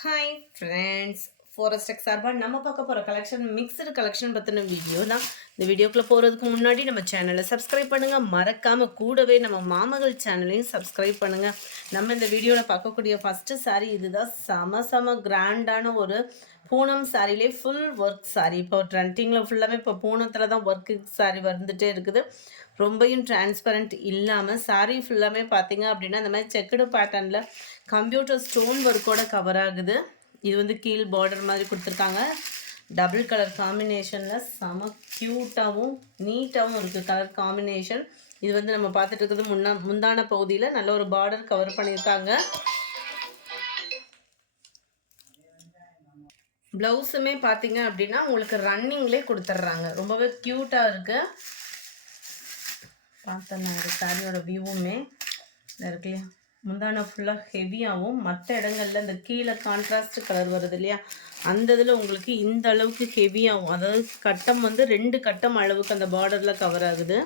Hi friends, forest tech சார்பாக நம்ம பார்க்க போகிற கலெக்ஷன் மிக்சடு கலெக்ஷன் பற்றின வீடியோ தான். இந்த வீடியோக்குள்ளே போகிறதுக்கு முன்னாடி நம்ம சேனலை சப்ஸ்கிரைப் பண்ணுங்கள். மறக்காமல் கூடவே நம்ம மாமகள் சேனலையும் சப்ஸ்கிரைப் பண்ணுங்கள். நம்ம இந்த வீடியோவில் பார்க்கக்கூடிய ஃபஸ்ட்டு சாரீ இதுதான். செம கிராண்டான ஒரு பூனம் சாரிலே ஃபுல் ஒர்க் சாரீ. இப்போ ட்ரெண்டிங்கில் ஃபுல்லாகவே இப்போ பூனத்தில் தான் ஒர்க்கு சாரீ வந்துகிட்டே இருக்குது. ரொம்பவும் டிரான்ஸ்பரண்ட் இல்லாமல் சாரீ ஃபுல்லாமே பார்த்தீங்க அப்படின்னா இந்த மாதிரி செக்குடு பேட்டர்னில் கம்ப்யூட்டர் ஸ்டோன் ஒர்க்கோட கவர் ஆகுது. இது வந்து கீழ் பார்டர் மாதிரி கொடுத்துருக்காங்க. டபுள் கலர் காம்பினேஷனில் செம க்யூட்டாகவும் நீட்டாகவும் இருக்குது கலர் காம்பினேஷன். இது வந்து நம்ம பார்த்துட்டு இருக்கிறது முந்தான பகுதியில் நல்ல ஒரு பார்டர் கவர் பண்ணியிருக்காங்க. ப்ளவுஸுமே பார்த்தீங்க அப்படின்னா உங்களுக்கு ரன்னிங்லேயே கொடுத்துட்றாங்க. ரொம்பவே க்யூட்டாக இருக்குது. பார்த்தேன் இந்த சாரியோட வியூவுமே இருக்கு இல்லையா. முந்தான ஃபுல்லாக ஹெவியாகவும் மற்ற இடங்களில் இந்த கீழே கான்ட்ராஸ்ட் கலர் வருது இல்லையா, அந்த இதில் உங்களுக்கு இந்த அளவுக்கு ஹெவியாகவும், அதாவது கட்டம் வந்து 2 கட்டம் அளவுக்கு அந்த பார்டரில் கவர் ஆகுது.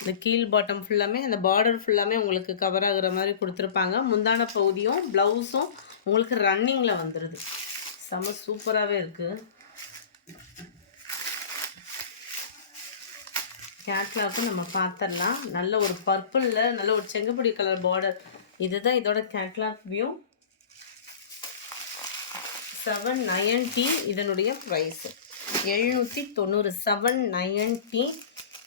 இந்த கீழ் பாட்டம் ஃபுல்லாமே அந்த பார்டர் ஃபுல்லாமே உங்களுக்கு கவர் ஆகுற மாதிரி கொடுத்துருப்பாங்க. முந்தான பகுதியும் ப்ளவுஸும் உங்களுக்கு ரன்னிங்கில் வந்துடுது. செம சூப்பராகவே இருக்குது. கேட்லாக்கும் நம்ம பார்த்துடலாம். நல்ல ஒரு பர்பிளில் நல்ல ஒரு செங்கப்பொடி கலர் பார்டர். இதுதான் இதோட கேட்லாக் வியூ. 790 இதனுடைய ப்ரைஸ் 790. 790.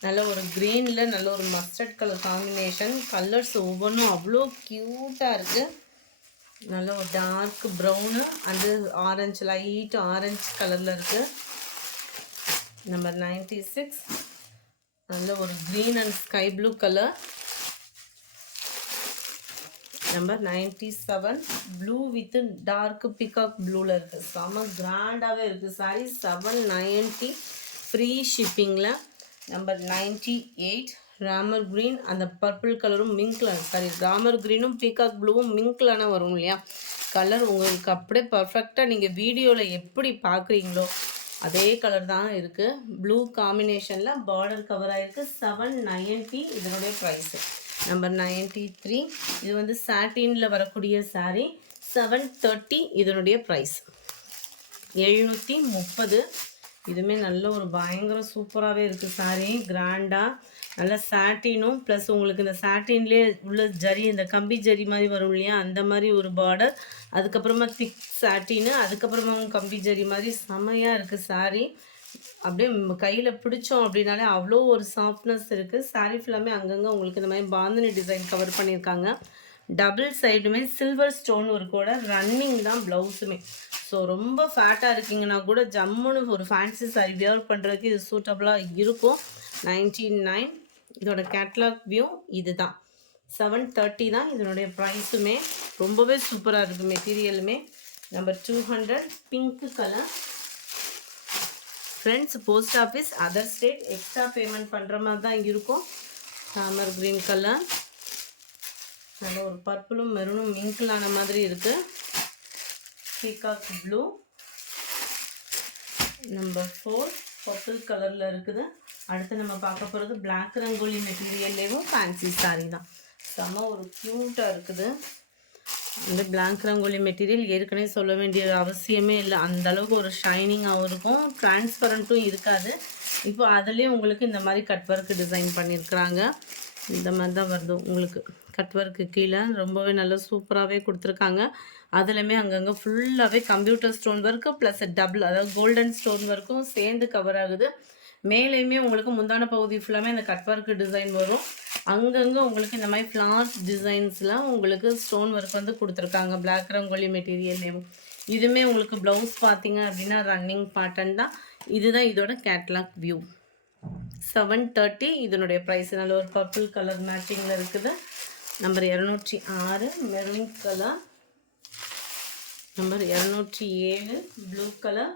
நல்ல ஒரு க்ரீனில் நல்ல ஒரு மஸ்டர்ட் கலர் காம்பினேஷன். கலர்ஸ் ஒவ்வொன்றும் அவ்வளோ க்யூட்டாக இருக்குது. நல்ல ஒரு dark brown and orange, light orange கலரில் இருக்குது. நம்பர் 96. நல்ல ஒரு green and sky blue colour. Number 97. Blue with dark peacock ப்ளூவில் இருக்குது. செம கிராண்டாகவே இருக்குது சாரி. 790 ஃப்ரீ ஷிப்பிங்கில். நம்பர் 98. ராமர் க்ரீன் அந்த பர்பிள் கலரும் மிங்க்லான, சாரி ராமர் க்ரீனும் பீகாக் ப்ளூவும் மிங்க்லான வரும் இல்லையா கலர். உங்களுக்கு அப்படியே பர்ஃபெக்டாக நீங்கள் வீடியோவில் எப்படி பார்க்குறீங்களோ அதே கலர் தான் இருக்குது. ப்ளூ காம்பினேஷனில் பார்டர் கவர் ஆகிருக்கு. 790 இதனுடைய ப்ரைஸு. நம்பர் 93. இது வந்து சாட்டினில் வரக்கூடிய சாரீ. 730 இதனுடைய ப்ரைஸ். 730. இதுவுமே நல்ல ஒரு பயங்கர சூப்பராகவே இருக்குது சாரீ. கிராண்டாக நல்ல சாட்டினும் ப்ளஸ் உங்களுக்கு இந்த சாட்டின்லேயே உள்ள ஜரி, இந்த கம்பி ஜரி மாதிரி வரும் இல்லையா, அந்த மாதிரி ஒரு பார்டர். அதுக்கப்புறமா திக் சாட்டின்னு, அதுக்கப்புறமா கம்பி ஜரி மாதிரி செமையாக இருக்குது சாரீ. அப்படியே கையில் பிடிச்சோம் அப்படின்னாலே அவ்வளோ ஒரு சாஃப்ட்னஸ் இருக்குது. சாரீ ஃபுல்லாமே அங்கங்கே உங்களுக்கு இந்த மாதிரி பாந்தினி டிசைன் கவர் பண்ணியிருக்காங்க. டபுள் சைடுமே சில்வர் ஸ்டோன் ஒர்க்கோட ரன்னிங் தான் ப்ளவுஸுமே. ஸோ ரொம்ப ஃபேட்டாக இருக்கீங்கன்னா கூட ஜம்முன்னு ஒரு ஃபேன்சி சாரீ வியர் பண்ணுறதுக்கு இது சூட்டபுளாக இருக்கும். 99. இதோட கேட்லாக் வியூ இது தான். 730 தான் இதனுடைய ப்ரைஸுமே. ரொம்பவே சூப்பராக இருக்குது மெட்டீரியலுமே. Number 200. Pink colour. Friends, post office other state extra payment பண்ணுற மாதிரி தான் இருக்கும். Ramar green colour. நல்ல ஒரு பர்பிளும் மெரூனும் மிங்கிளான மாதிரி இருக்குது. Peacock blue. நம்பர் 4. பர்பிள் கலரில் இருக்குது. அடுத்து நம்ம பார்க்க போகிறது பிளாக் ரங்கோலி மெட்டீரியல்லேயும் ஃபேன்சி சாரீ தான். செம்ம ஒரு க்யூட்டாக இருக்குது. இந்த பிளாக் ரங்கோலி மெட்டீரியல் ஏற்கனவே சொல்ல வேண்டிய அவசியமே இல்லை. அந்த அளவுக்கு ஒரு ஷைனிங்காகவும் இருக்கும், டிரான்ஸ்பரண்ட்டும் இருக்காது. இப்போ அதுலேயும் உங்களுக்கு இந்த மாதிரி கட் ஒர்க்கு டிசைன் பண்ணியிருக்கிறாங்க. இந்த மாதிரி தான் வருது உங்களுக்கு கட் ஒர்க்கு கீழே. ரொம்பவே நல்லா சூப்பராகவே கொடுத்துருக்காங்க. அதுலேயுமே அங்கங்கே ஃபுல்லாகவே computer stone work plus double, அதாவது கோல்டன் ஸ்டோன் ஒர்க்கும் சேர்ந்து கவர் ஆகுது. மேலேயுமே உங்களுக்கு முந்தான பகுதி ஃபுல்லாமே இந்த கட் ஒர்க்கு டிசைன் வரும். அங்கங்கே உங்களுக்கு இந்த மாதிரி ஃப்ளார்ஸ் டிசைன்ஸ்லாம் உங்களுக்கு ஸ்டோன் ஒர்க் வந்து கொடுத்துருக்காங்க பிளாக் ரங்கோலி மெட்டீரியல்லேயும். இதுவுமே உங்களுக்கு ப்ளவுஸ் பார்த்தீங்க அப்படின்னா ரன்னிங் பேட்டர்ன் தான். இதுதான் இதோட கேட்லாக் வியூ. 730 இதனுடைய ப்ரைஸ். நல்ல ஒரு பர்பிள் கலர் மேட்சிங்கில் இருக்குது. Number 206. Maroon colour. Number 207. Blue colour.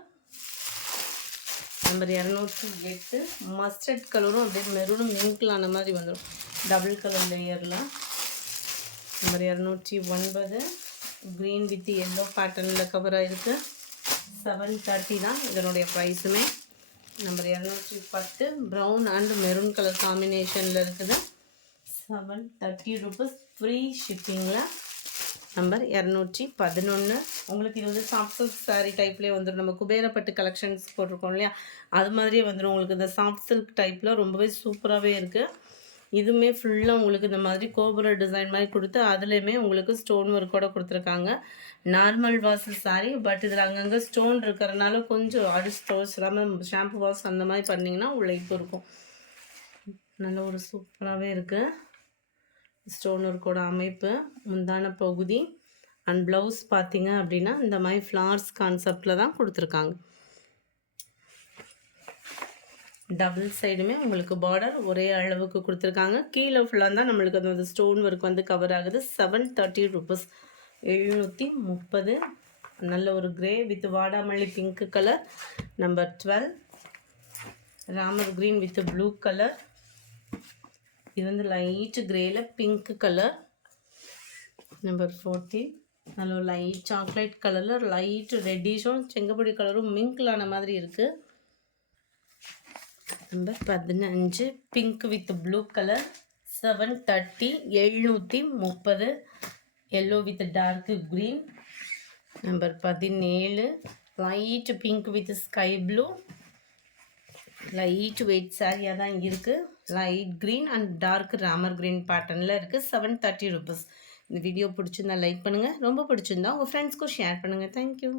Number 208. Mustard கலரும் அப்படியே மெரூனும் மிங்கிளான மாதிரி வந்துடும் டபுள் கலர் லேயரில். நம்பர் 209. க்ரீன் வித் எல்லோ பேட்டர்னில் கவர் ஆகிருக்கு. 730 தான் இதனுடைய ப்ரைஸுமே. Number 210. Brown and maroon colour காம்பினேஷனில் இருக்குது. 730 rupees ஃப்ரீ ஷிப்பிங்கில். நம்பர் 211. உங்களுக்கு இது வந்து சாஃப்ட் சில்க் சாரீ டைப்லேயே வந்துடும். நம்ம குபேரப்பட்டு கலெக்ஷன்ஸ் போட்டிருக்கோம் இல்லையா, அது மாதிரியே வந்துடும் உங்களுக்கு. இந்த சாஃப்ட் சில்க் டைப்பில் ரொம்பவே சூப்பராகவே இருக்குது. இதுவுமே ஃபுல்லாக உங்களுக்கு இந்த மாதிரி கோபுர டிசைன் மாதிரி கொடுத்து அதுலேயுமே உங்களுக்கு ஸ்டோன் ஒர்க்கோட கொடுத்துருக்காங்க. நார்மல் வாஷ் சாரீ, பட் இதில் அங்கங்கே ஸ்டோன் இருக்கிறதுனால கொஞ்சம் அடிச்சு துவைச்சிடாமல் ஷாம்பு வாஷ் அந்த மாதிரி பண்ணிங்கன்னா உழைப்பு இருக்கும். நல்ல ஒரு சூப்பராகவே இருக்குது. ஸ்டோன் ஒர்க்கோட அமைப்பு, முந்தான பகுதி அண்ட் ப்ளவுஸ் பார்த்தீங்க அப்படின்னா இந்த மாதிரி ஃப்ளார்ஸ் கான்செப்டில் தான் கொடுத்துருக்காங்க. டபுள் சைடுமே உங்களுக்கு பார்டர் ஒரே அளவுக்கு கொடுத்துருக்காங்க. கீழே ஃபுல்லாக தான் நம்மளுக்கு அந்த ஸ்டோன் ஒர்க் வந்து கவர் ஆகுது. 730 rupees, 730. நல்ல ஒரு கிரே வித் வாடாமல்லி pink colour. Number 12 Ramar green with blue colour. இது வந்து லைட் கிரேல பிங்க் கலர். நம்பர் 14 நல்ல ஒரு லைட் சாக்லேட் கலரில் லைட் ரெட்டிஷும் செங்கப்பொடி கலரும் மிங்கிளான மாதிரி இருக்குது. Number 15 pink with blue colour. 730, 730. Yellow with dark green. Number 17 light pink with sky blue. Light weight சாரியாக தான் இருக்குது. Light green and dark Ramar green பேட்டர்னில் இருக்குது. 730 rupees. இந்த வீடியோ பிடிச்சிருந்தா லைக் பண்ணுங்கள். ரொம்ப பிடிச்சிருந்தா உங்கள் ஃப்ரெண்ட்ஸ்க்கும் ஷேர் பண்ணுங்கள். தேங்க்யூ.